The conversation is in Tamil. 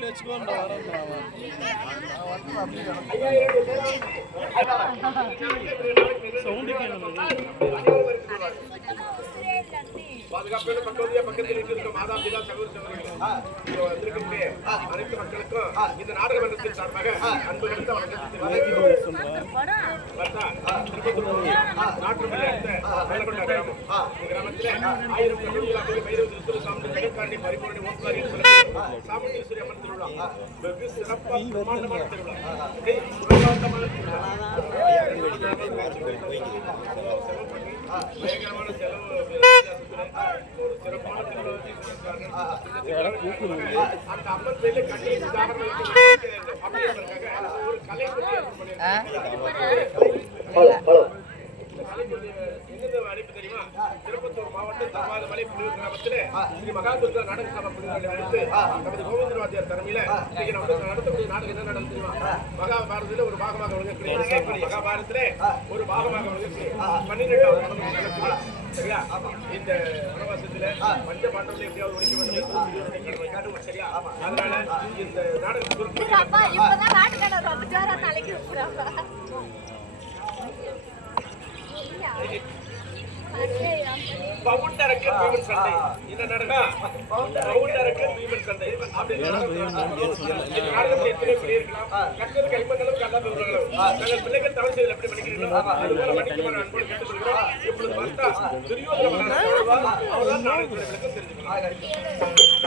வாயில் வச்சுக்கோன்ற சவுண்டு பாதுகாப்பான மக்களுடைய பக்கத்தில் இருக்க மாதா பிதா சகோதர சகோதரிகளே அனைத்து மக்களுக்கும் இந்த நாடக மன்றத்தின் சார்பாக அன்பு கலந்த நாட்டுமல்ல கிராமம் கிராமத்திலே 1000 கல்லூரிகளாக பைரவ சாமி ஜெகக்காண்டி பரிபூரணி ஓம்காரி சாமுண்டீஸ்வரி அம்மன் திருவிழா வெகு சிறப்பாக பிரமாண்டமான திருவிழா பயங்கரமான செலவு ஒரு சிறப்பான அந்த அம்மன் பேர்ல கட்டி ஒரு கலை அழைப்பு தெரியுமா? திருப்பத்தூர் மாவட்டம் தப்பாதமலை புலியூர் கிராமத்திலே ஸ்ரீ மகாதுர்கா நாடக சபா புலியூரை அடுத்து நமது கோவிந்தராஜர் தலைமையில இன்னைக்கு நம்ம நடத்தக்கூடிய நாடகம் என்ன நடக்கும் தெரியுமா? மகாபாரதத்திலே ஒரு பாகமாக விளங்கக்கூடிய மகாபாரதத்திலே ஒரு பாகமாக விளங்கக்கூடிய 12வது நடக்கும். சரியா? இந்த வனவாசத்துல பஞ்ச பாண்டவர்களை எப்படியாவது ஒழிக்க வேண்டும். சரியா? அதனால இந்த நாடகத்திற்கு பவுண்டருக்கு பீமன் சண்டை இந்த நாடகம் பவுண்டருக்கு பீமன் சண்டை அப்படின்னு நாடகத்தை எத்தனை பேர் இருக்கலாம் கற்றது கைப்பற்றளவு கல்லா பெறுவாங்களோ நாங்கள் பிள்ளைகள் தவறு செய்தல் எப்படி பண்ணிக்கிறீங்களோ அதுபோல மன்னிக்குமாறு அன்போடு கேட்டுக்கொள்கிறோம். இப்பொழுது பார்த்தா துரியோதன அவர்தான் நாடகத்தின் விளக்கம் தெரிஞ்சுக்கலாம்.